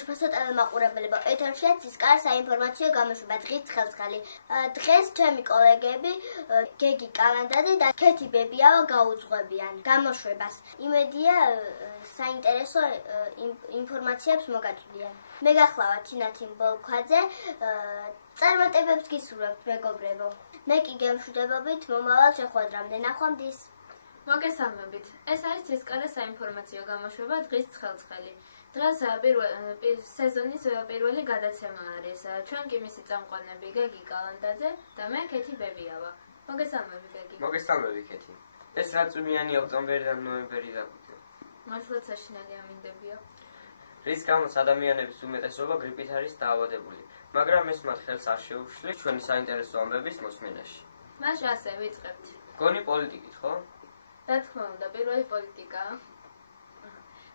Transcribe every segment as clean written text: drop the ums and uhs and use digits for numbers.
საჯიშფოსო ტელემაყურებელებო, ეთერშია ცისკარ საინფორმაციო გამოშვება დღის ცხელცხალი. დღეს ჩემი კოლეგები გეგი კალანდაძე და ქეთი ბებიავა გაუძღვებიან გამოშვებას. იმედია საინტერესო ინფორმაციებს მოგაწვდიან. მე გახლავართ თინათინ ბოლქვაძე, წარმატებებს გისურვებთ მეგობრებო. მე კი გემშვიდობებით მომავალ შეხვედრამდე ნახვამდის. მოგესალმებით. ეს არის ცისკარ საინფორმაციო გამოშვება დღის ცხელცხალი. დღეს სეზონის პირველი გადაცემა არის. ჩვენ კი მისი წამყვანები გეგი კალანდაძე და მე ქეთი ბებიავა. მოგესალმები გეგი. მოგესალმები ქეთი. ეს რა წვიმიანი ოქტომბერი და ნოემბერი დაგვიდგა. მართლაც საშინელი ამინდებია. რის გამოც ადამიანების უმეტესობა გრიპით არის დაავადებული, მაგრამ ეს მათ ხელს არ შეუშლით ჩვენი საინტერესო ამბების მოსმენაში. მაშ ასე ვიწყებთ. გონი პოლიტიკით, ხო? რა თქმა უნდა, პირველი პოლიტიკა.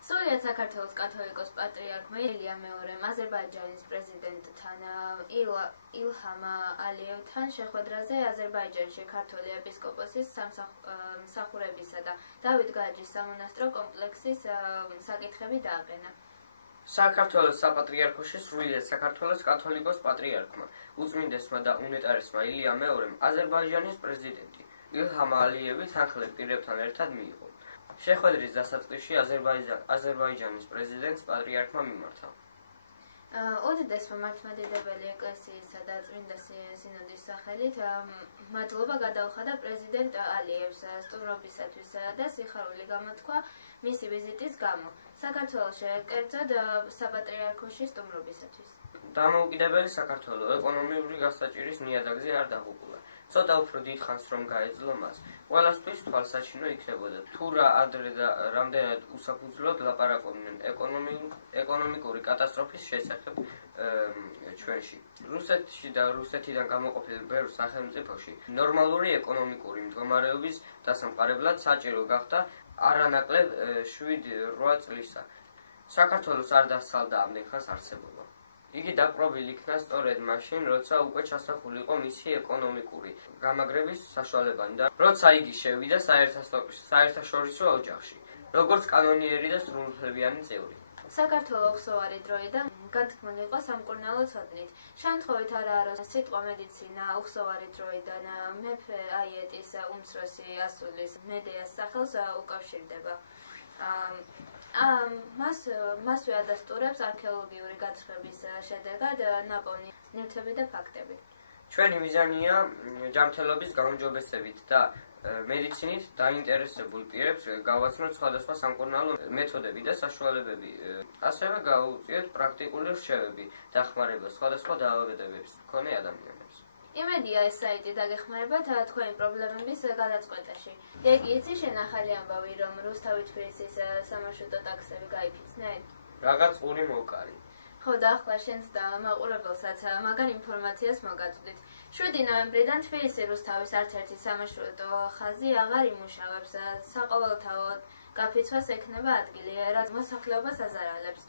სრულიად საქართველოს კათოლიკოს პატრიარქმა ილია მეორემ აზერბაიჯანის პრეზიდენტთან ილჰამ ალიევთან შეხვედრაზე აზერბაიჯანში ქართული ეპისკოპოსის სამსახურებისა და დავით გაჯის სამონასტრო კომპლექსის საკითხები დააყენა. საქართველოს საპატრიარქოში სრულიად საქართველოს კათოლიკოს პატრიარქმა, უწმინდესმა და უნეტარესმა ილია მეორემ აზერბაიჯანის პრეზიდენტი ილჰამ ალიევი თანხლებ პირებთან ერთად მიიღო. შეხვედრის დასაწყისში აზერბაიჯანის პრეზიდენტს პატრიარქმა მიმართა. უდიდესმა მართლმადიდებელი ეკლესიისა და წმინდა სინოდის სახელით მადლობა გადაუხადა პრეზიდენტ ალიევს სტუმრობისათვის და სიხარული გამოთქვა მისი ვიზიტის გამო საქართველოში, კერძოდ საპატრიარქოში სტუმრობისათვის. დამოუკიდებელი საქართველო ეკონომიური გასაჭირის ნიადაგზე არ დაღუპულა. ცოტა უფრო დიდხანს რომ გაეძლო მას, ყველასთვის თვალსაჩინო იქნებოდა თუ რა ადრე და რამდენად უსაფუძვლოდ ლაპარაკობდნენ ეკონომიკური კატასტროფის შესახებ ჩვენში. რუსეთში და რუსეთიდან გამოყოფილ ბევრ სახელმწიფოში ნორმალური ეკონომიკური მდგომარეობის დასამყარებლად საჭირო გახდა არანაკლებ 7-8 წლისა. საქართველოს არ დასცალდა ამდენ ხანს არსებობა. იგი დაპყრობილ იქნა სწორედ მაშინ, როცა უკვე ჩასახული იყო მისი ეკონომიკური გამაგრების საშუალებანი და როცა იგი შევიდა საერთაშორისო ოჯახში, როგორც კანონიერი და სრულუფლებიანი წევრი. საქართველო უხსოვარი დროიდან განთქმული იყო სამკურნალო ცოდნით. შემთხვევით არაა სიტყვა მედიცინა უხსოვარი დროიდან მეფე აიეტის უმცროსი ასულის მედეას სახელს უკავშირდება. მასვე ადასტურებს არქეოლოგიური გათხრების შედეგად ნაპოვნი ნივთები და ფაქტები. ჩვენი მიზანია ჯანმრთელობის გაუმჯობესებით და მედიცინით დაინტერესებულ პირებს გავაცნოთ სხვადასხვა სამკურნალო მეთოდები და საშუალებები. ასევე გავუწიოთ პრაქტიკული რჩევები დახმარება სხვადასხვა დაავადებების მქონე ადამიანებს. იმედია ეს საიტი დაგეხმარებათ თქვენი პრობლემების გადაწყვეტაში. გეგი, იცი შენ ახალი ამბავი, რომ რუსთავი-თბილისის სამარშრუტო ტაქსები გაიფიცნენ? რაღაც ყური მოვკარი. ხო და ახლა შენს და მაყურებელსაც მაგან ინფორმაციას მოგაწვდით. 7 ნოემბრიდან თბილისი რუსთავის არც ერთი სამარშრუტო ხაზი აღარ იმუშავებს. საყოველთაო გაფიცვას ექნება ადგილი, რაც მოსახლეობას აზარალებს.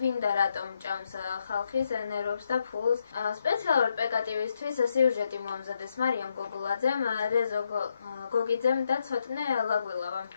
ვინ და რატომ ჭამს ხალხის ნერვებს და ფულს. სპეციალურ პეკატივისთვის სიუჟეტი მოამზადეს მარიამ გოგულაძემ, რეზო გოგიძემ და ცოტნე ლაგვილავამ.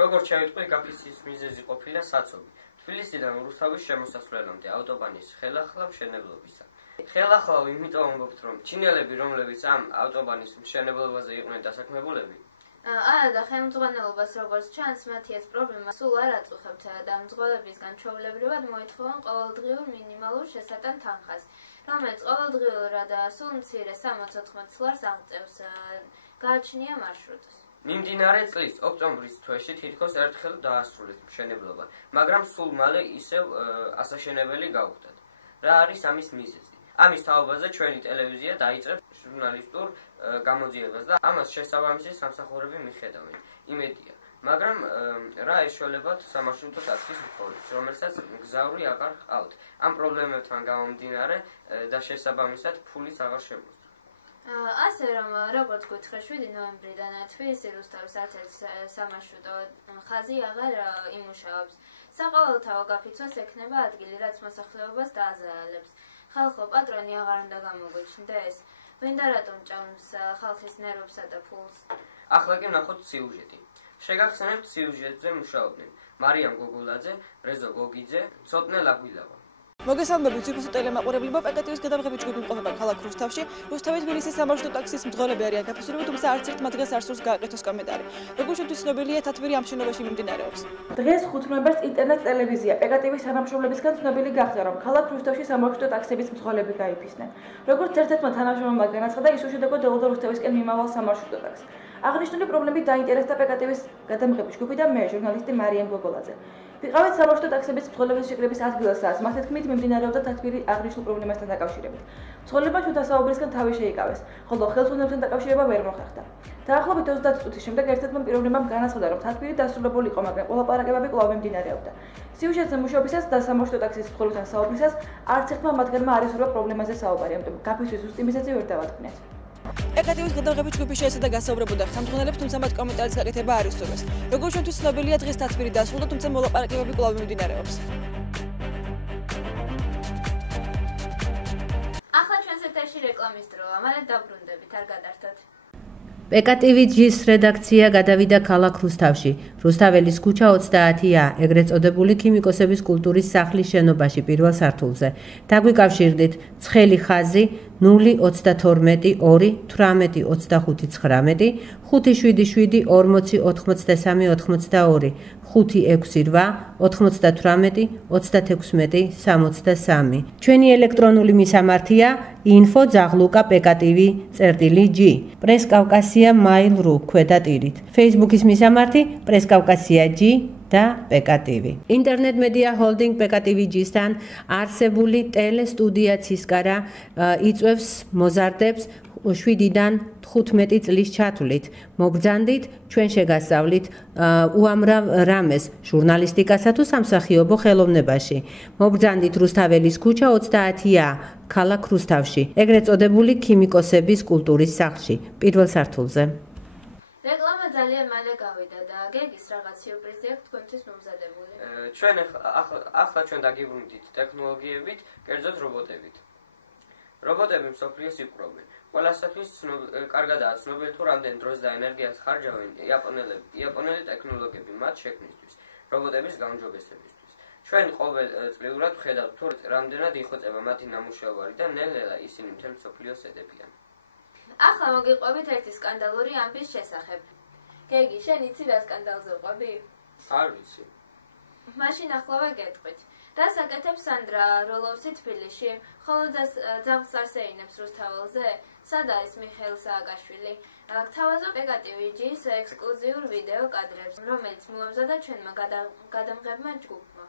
როგორც შევიტყვი, გაფიცვის მიზეზი ყოფილა საცობი. თბილისიდან რუსთავის შემოსასვლელამდე ავტობანის ხელახლა მშენებლობისა. ხელახლავ იმიტომ ამბობთ, რომ ჩინელები, რომლებიც ამ ავტობანის მშენებლობაზე იყვნენ დასაქმებულები, არა და ხელმძღვანელობას როგორც ჩანს, მათი ეს პრობლემა სულ არ აწუხებთ და მძღოლებისგან ჩვეულებრივად მოითხოვან ყოველდღიურ მინიმალურ შესატან თანხას, რომელიც ყოველდღიურად სულ მცირე 60-80 ლარს აღწევს. გააჩნია მარშრუტს. მიმდინარე წლის ოქტომბრის თვეში თითქოს ერთხელ დაასრულეს მშენებლობა, მაგრამ სულ მალე ისევ ასაშენებელი გაუხდათ. რა არის ამის მიზეზი? ამის თაობაზე ჩვენი ტელევიზია დაიწყებს ჟურნალისტურ გამოძიებას და ამას შესაბამისი სამსახურები მიხედავენ. იმედია, მაგრამ რა ეშველებათ სამარშრუტო ტაქსის მცხოვრებს, რომელსაც მგზავრი აღარ ჰყავთ. ამ პრობლემებთან გამომდინარე და შესაბამისად ფულის აღარ შემოსდათ. ასე რომ, როგორც გითხრა 7 ნოემბრიდან თბილისი რუსთავის არც ერთი სამარშრუტო ხაზი აღარ იმუშავებს. საყოველთაო გაფიცვას ექნება ადგილი, რაც მოსახლეობას დააზარალებს. ხალხო, პატრონი აღარ უნდა გამოგვიჩნდეს. ვინ და რატომ ჭამს ხალხის ნერვებსა და ფულს? ახლა კი ვნახოთ სიუჟეტი. შეგახსენებთ სიუჟეტზე მუშაობდნენ მარიამ გოგულაძე, რეზო გოგიძე, ცოტნე ლაგვილავა. მოგესალმებით ციფროსო ტელემაყურებლებო, პეკატივის გადამღებით ჯგუფი იმყოფება ქალაქ რუსთავში. რუსთავის თბილისის სამარშრუტო ტაქსის მძღოლები არიან გაფიცრებული, თუმცა არც ერთ მათ დღეს არ სურს გააკეთოს კომენტარი. როგორც ჩვენთვის ცნობილია, თათბირი ამ შენობაში მიმდინარეობს. დღეს 5 ნოემბერს ინტერნეტ ტელევიზია პეკატივის თანამშრომლებისგან ცნობილი გახდა, რომ ქალაქ რუსთავში სამარშრუტო ტაქსების მძღოლები გაიფისნენ. როგორც ერთ-ერთმა თანამშრომელმა განაცხადა, ის უშედეგოდ ელოდა რუსთავისკენ მიმავალ სამარშრუტო ტაქსს. აღნიშნული პრობლემით დაინტერესდა პეკატივის გადამღების ჯგუფი და მე, ჟურნალისტი მარიამ გოგოლაძე. ვიყავით სამარშრუტო ტაქსების მძღოლების შეკრების ადგილასაც, მათი თქმით მიმდინარეობდა თათბირი აღნიშნულ პრობლემასთან დაკავშირებით. მძღოლებმა შუთა საუბრისგან თავი შეიკავეს, ხოლო ხელმძღვანელთან დაკავშირება ვერ მოხერხდა. დაახლოებით 30 წუთის შემდეგ ერთ-ერთმა პიროვნებამ განაცხადა, რომ თათბირი დასრულებული იყო, მაგრამ ყოლაპარაკებები კვლავ მიმდინარეობდა. სიუჟეტზე მუშაობისას და სამარშრუტო ტაქსის მძღოლებთან საუბრისას არც ერთმა მათგანმა არ ესურვა პრობლემაზე საუბარი, ამიტომ გაფიცვის ზუსტი მიზეზი ვერ დავადგინეთ. პეკატივის გადამღების ჯგუფი შეეცადა გასაუბრებოდა ხელმძღვანელებს, თუმცა მათ კომენტარის გაკეთება არ ისურვეს. როგორც ჩვენთვის ცნობილია, დღეს თათბირი დასრულდა, თუმცა მოლაპარაკებები კვლავ მიმდინარეობს. ახლა ჩვენს ეთერში რეკლამის დროა, მალე დაბრუნდებით, არ გადართოთ. პეკატივის რედაქცია გადავიდა ქალაქ რუსთავში, რუსთაველის ქუჩა 30-ა, ეგრეთ წოდებული ქიმიკოსების კულტურის სახლის შენობაში პირველ სართულზე. დაგვიკავშირდით ცხელი ხაზი 032 2 18 25 19 577 40 83 82 568 98 36 63. ჩვენი ელექტრონული მისამართია info@pekatv.g. პრესკავკასია mail.ru ქვედატირით. Facebook-ის მისამართი პრესკავკასია G და პეკატივი. ინტერნეტ მედია ჰოლდინგ პეკატივი-ჯისთან არსებული ტელესტუდია ცისკარა იწვევს მოზარდებს 7-დან 15 წლის ჩათვლით. მობრძანდით, ჩვენ შეგასწავლით უამრავ რამეს ჟურნალისტიკასა თუ სამსახიობო ხელოვნებაში. მობრძანდით რუსთაველის ქუჩა 30-ა, ქალაქ რუსთავში, ეგრეთ წოდებული ქიმიკოსების კულტურის სახლში, პირველ სართულზე. რეკლამა ძალიან მალე გავიდა და გეგის რაღაც სიურპრიზი აქვს თქვენთვის მომზადებული. ჩვენ ახლა ჩვენ დაგიბრუნდით ტექნოლოგიებით, კერძოდ რობოტებით. რობოტები მსოფლიოს იპყრობენ. ყველასათვის კარგადაა ცნობილი თუ რამდენ დროს და ენერგიას ხარჯავენ იაპონელი ტექნოლოგები მათ შექმნისთვის, რობოტების გაუმჯობესებისთვის. ჩვენ ყოველწლიურად ვხედავთ თუ რამდენად იხვეწება მათი ნამუშევარი და ნელ-ნელა ისინი მთელ მსოფლიოს ედებიან. ახლა მოგიყვებით ერთი სკანდალური ამბის შესახებ. გეგი, შენ იცი რა სკანდალზე ვყვები? არ ვიცი. მაშინ ახლავე გეტყვით. რას აკეთებს სანდრა როლოვსი თბილისში, ხოლო ძაღლს არ შეინებს რუსთაველზე? სად არის მიხეილ სააკაშვილი? გთავაზობ პეკატივი-ჯის ექსკლუზიურ ვიდეო კადრებს, რომელიც მოამზადა ჩვენმა გადამღებმა ჯგუფმა.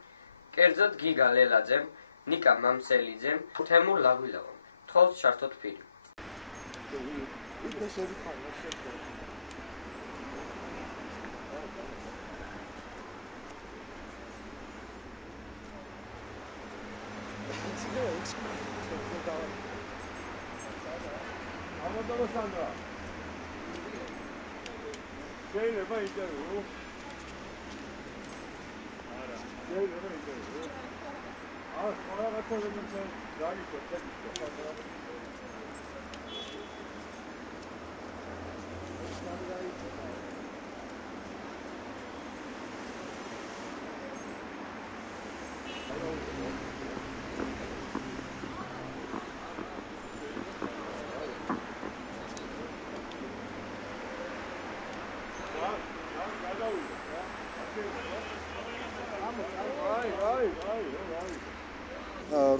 კერძოდ გიგა ლელაძემ, ნიკა მამსელიძემ, თემურ ლაგვილავამ. თხოვს ჩართოთ ფილმი. Sandra. შეიძლება ინტერვიუ? არა. შეიძლება ინტერვიუ? რაღაცა რომ დაიწყო ტექნიკა.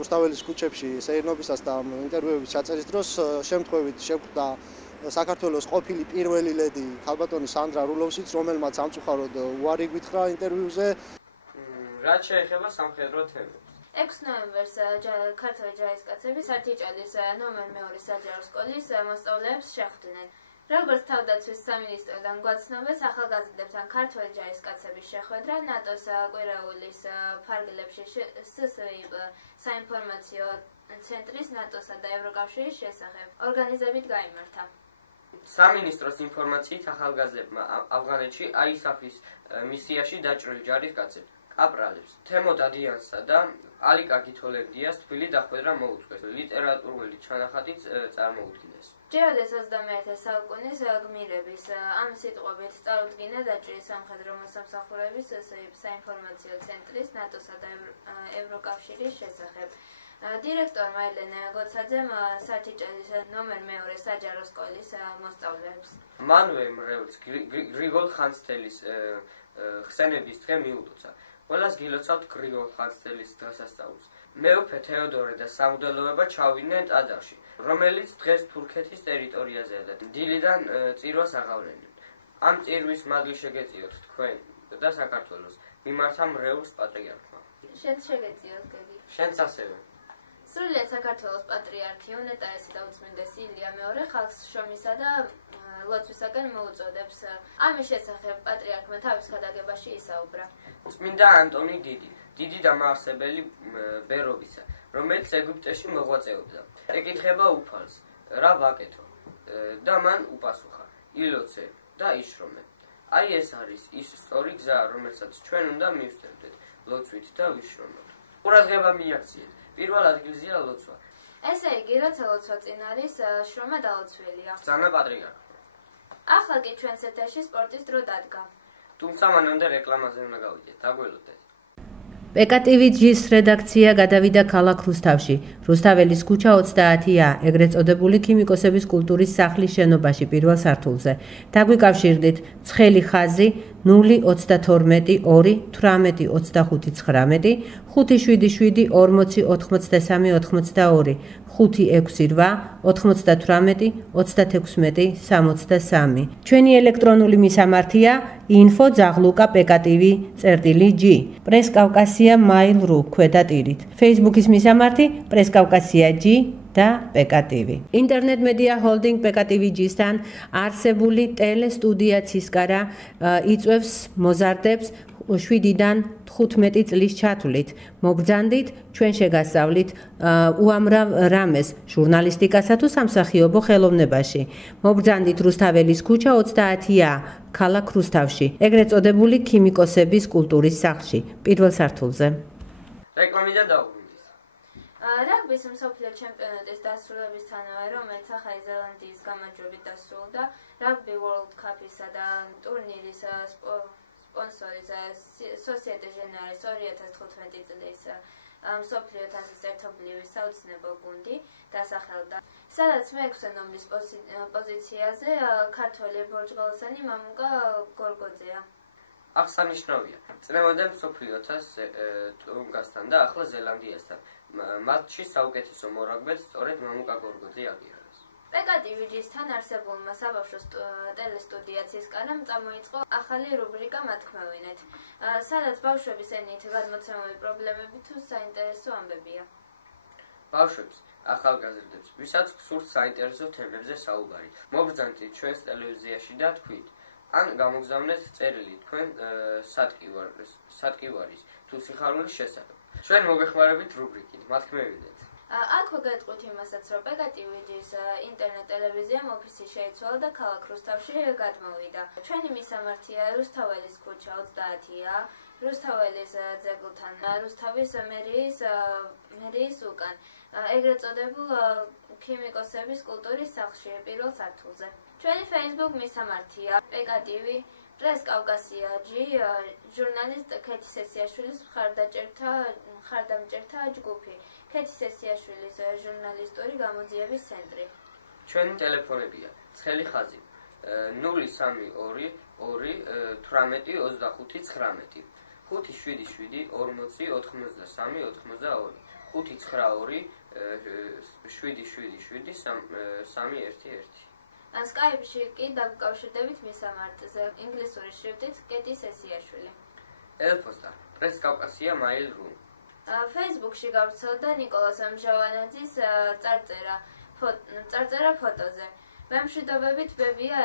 რუსთაველის ქუჩებში სეირნობისას და ინტერვიუების ჩაწერის დროს შემთხვევით შეგვხვდა საქართველოს ყოფილი პირველი ლედი ქალბატონი სანდრა რულოვსიც, რომელმაც სამწუხაროდ უარი გვითხრა ინტერვიუზე. რაც შეეხება სამხედრო თემებს. 6 ნოემბერს ქართული ჯარისკაცები სართიჭალის ნომერ 2 საჯარო სკოლის მოსწავლეებს შეხვდნენ. როგორც თავდაცვის სამინისტროდან გვაცნობეს, ახალგაზრდებთან ქართული ჯარისკაცების შეხვედრა ნატოს კვირაულის ფარგლებში SSIP საინფორმაციო ცენტრის ნატოსა და ევროკავშირის შესახებ ორგანიზებით გაიმართა. სამინისტროს ინფორმაციით ახალგაზრდებმა ავღანეთში ISAF-ის მისიაში დაჭრილი ჯარისკაცებს, კაპრალებს, თემო დადიანსა და ალიკა გითოლებდიას თბილი დახვედრა მოუწყვეს. ლიტერატურული ჩანახატიც წარმოუდგინეს. ჯეროდეს 21 საუკუნის გმირების ამ სიტყვებით წარუდგინა დაჭრის სამხედრო მოსამსახურების საინფორმაციო ცენტრის ნატოსა და ევროკავშირის შესახებ. დირექტორმა ელენე გოცაძემ სათიჭელის ნომერ მეორე საჯარო სკოლის მოსწავლეებს. მანვე მრევლს გრიგოლ ხანძთელის ხსენების დღე მიულოცა. ყველას გილოცავთ გრიგოლ ხანძთელის დღესასწაულს. მეუფე თეოდორე და სამღვდელოება ჩავიდნენ ტაძარში, რომელიც დღეს თურქეთის ტერიტორიაზეა და დილიდან წირვას აღავლენენ. ამ წირვის მადლი შეგეწიოთ თქვენ და საქართველოს მიმართა მრევლს პატრიარქმა. შენ შეგეწიოთ გეგი. შენც ასევე. სრულიად საქართველოს პატრიარქი უნეტარესი და უწმინდესი ილია მეორე ხალხს შრომისა და ლოცვისაგან მოუწოდებს. ამის შესახებ პატრიარქმა თავის გადაგებაში ისაუბრა. წმინდა ანტონი დიდი დამაარსებელი ბერობისა, რომელიც ეგვიპტეში მოღვაწეობდა. ეკითხება უფალს, რა ვაკეთო? და მან უპასუხა, ილოცე და იშრომე. აი ეს არის ის სწორი გზა, რომელსაც ჩვენ უნდა მივსწრებდეთ, ლოცვით და ვიშრომოთ. ყურადღება მიაქციეთ. პირველ ადგილზეა ლოცვა. ესე იგი, როცა ლოცვა წინ არის, შრომა დაუცველია. ბრძანა პატრიარქმა. ახლა კი ჩვენს ეთერში სპორტის დრო დადგა. თუმცა მანამდე რეკლამაზე უნდა გავიდეთ. დაგველოდეთ. PKTV-ის რედაქცია გადავიდა ქალაქ რუსთავში, რუსთაველის ქუჩა 30-ა, ეგრეთ წოდებული ქიმიკოსების კულტურის სახლის შენობაში პირველ სართულზე. დაგვიკავშირდით ცხელი ხაზი 032 2 18 25 19 577 40 83 82 568 98 36 63. ჩვენი ელექტრონული მისამართია info@pktv.g. პრესკავკასია mail.ru ქვედატირით. Facebook-ის მისამართი პრესკავკასია.g და PKTV. ინტერნეტ მედია ჰოლდინგ PKTV-ჯისთან არსებული ტელესტუდია ცისკარა იწვევს მოზარდებს 7-დან 15 წლის ჩათვლით. მობრძანდით, ჩვენ შეგასწავლით უამრავ რამეს ჟურნალისტიკასა თუ სამსახიობო ხელოვნებაში. მობრძანდით რუსთაველის ქუჩა 30-ა, ქალაქ რუსთავში, ეგრეთ წოდებული ქიმიკოსების კულტურის სახლში, პირველ სართულზე. რეკლამიდან დავუვიდეთ. რაგბის მსოფლიო ჩემპიონატის დასრულებისთანავე, რომელიც ახალი ზელანდიის გამარჯვებით დასრულდა, რაგბი World Cup-ისა და ტურნირის სპონსორის Societe Generale 2015 წლის მსოფლიო თასის ერთობლივი საოცნებო გუნდი დასახელდა, სადაც მე-6 ნომრის პოზიციაზე ქართველი ბორჯღალოსანი მამუკა გორგოძეა. აღსანიშნავია, წნევოდა მსოფლიო თასს ტუნგასთან და ახლა ზელანდიასთან. მატჩში საუკეთესო მორაგბეთ სწორედ მამუკა გორგოძე აღიარეს. PKTV-ჯისთან არსებულმა საბავშვო ტელესტუდია ცისკარამ წამოიწყო ახალი რუბრიკა მათქმევინეთ, სადაც ბავშვების ენით გადმოცემული პრობლემები თუ საინტერესო ამბებია. ბავშვებს, ახალგაზრდებს, ვისაც გსურთ საინტერესო თემებზე საუბარი, მობრძანდით ჩვენს ტელევიზიაში და თქვით, ან გამოგზავნეთ წერილი თქვენ სატკივარის თუ სიხარულის შესახებ. ჩვენ მოგეხმარებით რუბრიკით მათქმევინეთ. აქ მოგეტყვით იმასაც, რომ PKTV-ის ინტერნეტ ტელევიზიამ ოფისი შეიცვალა და ქალაქ რუსთავში გადმოვიდა. ჩვენი მისამართია რუსთაველის ქუჩა 30-ა, რუსთაველის ძეგლთან, რუსთავის მერიის უკან, ეგრეთ წოდებულ ქიმიკოსების კულტურის სახლში, პირველ სართულზე. ჩვენი Facebook მისამართია PKTV, პრესკავკასია.g, ჟურნალისტ ქეთი სესიაშვილის მხარდამჭერთა ჯგუფი, ქეთი სესიაშვილის ჟურნალისტური გამოძიების ცენტრი. ჩვენი ტელეფონებია: ცხელი ხაზი 032 2 18 25 19 577 40 83 82 592 777 311. Skype-ში კი დაგკავშირდებით მისამართზე, ინგლისური შრიფტით კეთი სესიაშვილი. ელფოსტა პრესკავკასია mail.ru. Facebook-ში გავრცელდა ნიკოლას ამჟავანაძის წარწერა ფოტოზე. მემშვიდობებით ბებია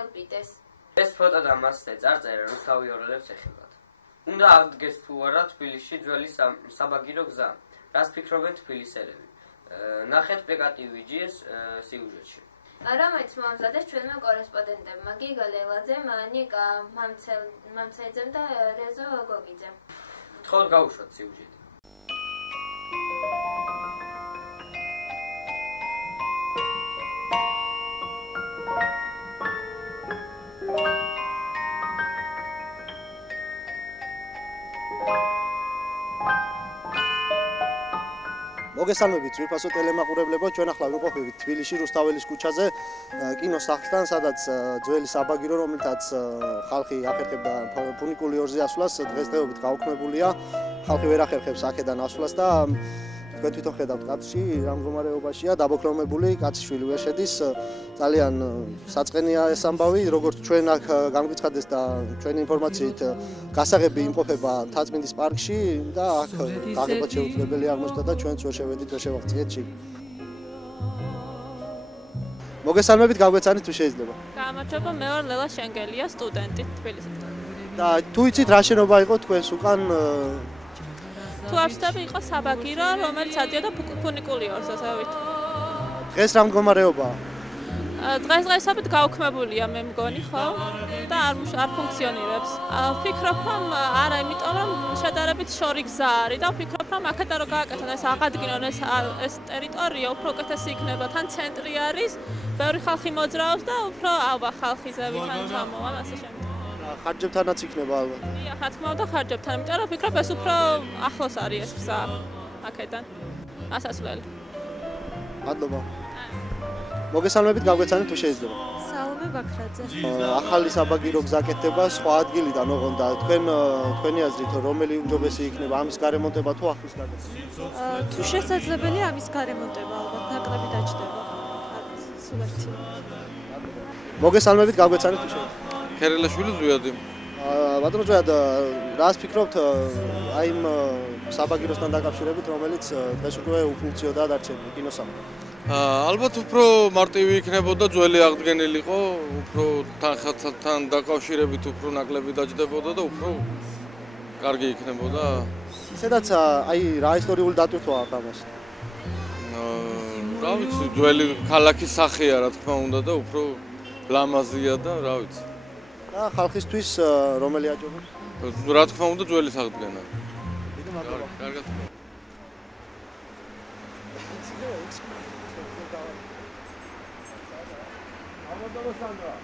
ელპიტეს. ეს ფოტო და მასზე წარწერა რუსთავიორელებს ეხებათ. უნდა აღდგეს თუ არა თბილისში ძველი საბაგირო გზა. რას ფიქრობენ თბილისელები? ნახეთ PKTV-ის სიუჟეტში. რომელიც მოამზადეს ჩვენმა კორესპონდენტებმა გიგა ლელაძემ, ნიკა მამცაიძემ და რეზო გოგიძემ. თხოვთ გაუშვათ სიუჟეტი. მოგესალმებით ძვირფასო ტელემაყურებლებო, ჩვენ ახლა ვიმყოფებით თბილისში რუსთაველის ქუჩაზე, კინოსახლთან, სადაც ძველი საბაგირო, რომელთაც ხალხი ახერხებდა ფუნიკული ორზე ასვლას, დღესდღეობით გაუქმებულია. ხალხი ვერ ახერხებს აქედან ასვლას და თქვენ თვითონ ხედავთ კადრში რა მდგომარეობაშია, დაბოქრომებული, კაციშვილი ვერ შედის, ძალიან საწყენია ეს ამბავი, როგორც ჩვენ აქ გამგვიცხადეს და ჩვენი ინფორმაციით გასაღები იმყოფება მთაწმინდის პარკში და აქ გაღება შეუძლებელი აღმოჩნდა და ჩვენც ვერ შევედით, ვერ შევაღწიეთ ჩი. მოგესალმებით, გაგვეცანით თუ შეიძლება. გამარჯობა, მე ვარ ლელა შენგელია, სტუდენტი თბილისიდან. და თუ იცით რა შენობა იყო თქვენს უკან თუ არ ვცდები, იყო საბაგირო, რომელიც ადიოდა ფუნიკული ორს, ასე ვით. დღეს რა მდგომარეობაა? დღესდღეობით გაუქმებულია, მე მგონი, ხო? და არ ფუნქციონირებს. ვფიქრობ, რომ არა, იმიტომ რომ შედარებით შორი გზა არის და ვფიქრობ, რომ აქედან რომ გააკეთონ ეს აღადგინონ ეს ტერიტორია, უფრო უკეთესი იქნება, თან ცენტრი არის, ბევრი ხალხი მოძრაობს და უფრო ალბათ ხალხი ზევითან ჩამოვალ, ასე შემდეგ. ხარჯებთანაც იქნება ალბათ. დიახ, რა თქმა უნდა, ხარჯებთან, იმიტომ რომ ვფიქრობ, ეს უფრო ახლოს არის ეს გზა აქედან. ასასვლელი. მადლობა. მოგესალმებით, გაგვეცანით თუ შეიძლება. საუme ბაქრაძე. ახალი საბაგირო გზა კეთდება სხვა ადგილიდან ოღონდ და თქვენი აზრით რომელი უმჯობესი იქნება ამის გარემონტება თუ ახლის გაკეთება? თუ შესაძლებელია ამის გარემონტება ალბათ ნაკლები დაჭდება. სულ ერთი. მოგესალმებით, გაგვეცანით თუ შეიძლება. ქერელაშვილი ზვიადი. ბატონო ზვიად, რას ფიქრობთ აი იმ საბაგიროსთან დაკავშირებით, რომელიც დღეს უკვე უფუნქციო და დარჩენილი კინოსახლი? ალბათ უფრო მარტივი იქნებოდა, ძველი აღდგენილიყო, უფრო თან დაკავშირებით უფრო ნაკლები დაჭდებოდა და უფრო კარგი იქნებოდა. ისედაც აი რა ისტორიული დატვირთვა აქვს ამას? რა ვიცი, ძველი ქალაქის სახეა, რა თქმა უნდა და უფრო ლამაზია და რა ვიცი. და ხალხისთვის რომელი აჯობებს? რა თქმა უნდა, ძველი აღდგენა. დიდი მადლობა. კარგად. ამოდოსანდრა.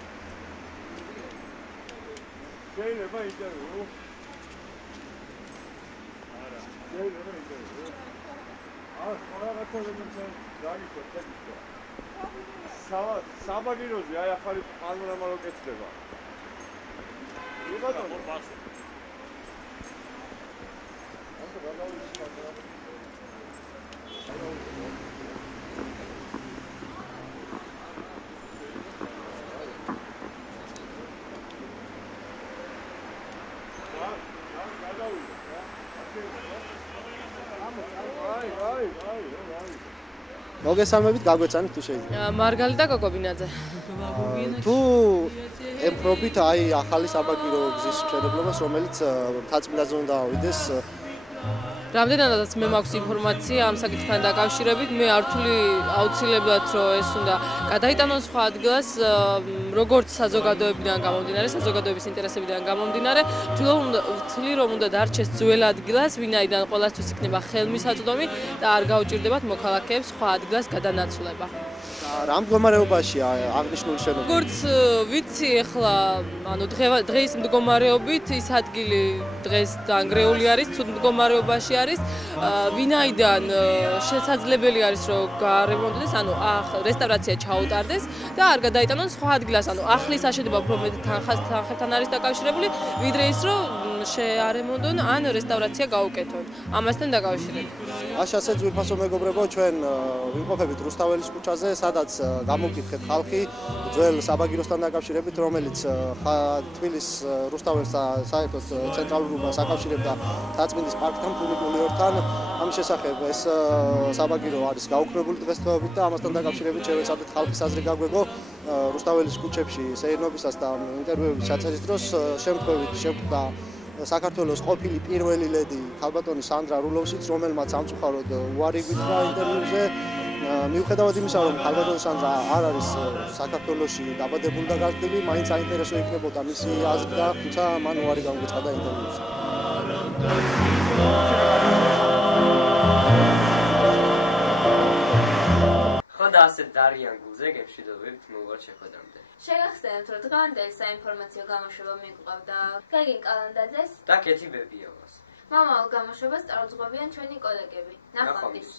შეიძლება ინტერვიუ? არა. შეიძლება ინტერვიუ? რაღაცა რომელსაც დაიწყო ტექსტი. საბაგიროზე აი ახალი პანორამა რო კეთდება. ბატონო ბასო. ანუ გადავიდეთ პანორამა. მოგესალმებით, გაგვეცანით თუ შეიძლება. მარგალიტა კოკობინაძე. თუ ემპრობით აი ახალი საბაგირო გზის მშენებლობას, რომელიც მთაწმინდაზე უნდა ავიდეს. რამდენადაც მე მაქვს ინფორმაცია ამ საკითხთან დაკავშირებით, მე არ ვთვლი აუცილებლად რომ ეს უნდა გადაიტანონ სხვა ადგილას, როგორც საზოგადოებიდან გამომდინარე, საზოგადოების ინტერესებიდან გამომდინარე, ვთვლი რომ უნდა დარჩეს ძველ ადგილას, ვინაიდან ყველასთვის იქნება ხელმისაწვდომი და არ გაუჭირდებათ მოქალაქეებს სხვა ადგილას გადანაცვლება. რა მდგომარეობაშია აღნიშნული შენობა? როგორც ვიცი, ახლა ანუ დღეს მდგომარეობით ის ადგილი დღეს დაანგრეული არის, ცუდ მდგომარეობაში არის. ვინაიდან შესაძლებელი არის რომ გარემონტდეს, ანუ რესტავრაცია ჩაუტარდეს და არ გადაიტანონ სხვა ადგილას, ანუ ახლის აშენება უფრო მეტი თანხებთან არის დაკავშირებული, ვიდრე ის რომ შეარემონტონ ან რესტავრაცია გაუკეთონ. ამასთან დაკავშირებით. ასე ძვირფასო მეგობრებო, ჩვენ ვიმყოფებით რუსთაველის ქუჩაზე, სადაც გამოგკითხეთ ხალხი ძველ საბაგიროსთან დაკავშირებით, რომელიც თბილისის რუსთაველს საერთოდ ცენტრალურობას აკავშირებდა მთაწმინდის პარკთან, ფუნიკული ორთან. ამის შესახებ ეს საბაგირო არის გაუქმებული დღესდღეობით და ამასთან დაკავშირებით შევეცადეთ ხალხის აზრი გაგვეგო რუსთაველის ქუჩებში სეირნობისას და ინტერვიუების ჩაწერის დროს შემთხვევით შეხვდა საქართველოს ყოფილი პირველი ლედი ქალბატონი სანდრა რულოვსიც, რომელმაც სამწუხაროდ უარი გითხრა ინტერვიუზე. მიუხედავად იმისა, რომ ქალბატონი სანდრა არ არის საქართველოში დაბადებული და გაზრდილი, მაინც საინტერესო იქნებოდა მისი აზრი და თუმცა მან უარი გამგვიცხადა ინტერვიუზე. ხო და ასე დარიან გულზეგებში და ვებთ მოვარ შეხვედრამდე. შეგახსენებთ, რომ დღევანდელი საინფორმაციო გამოშვება მიყვავდა გეგინ კალანდაძეს და კეთი ბებიოვას. მომავალ გამოშვებას წარუძღვებიან ჩვენი კოლეგები. ნახვამდის.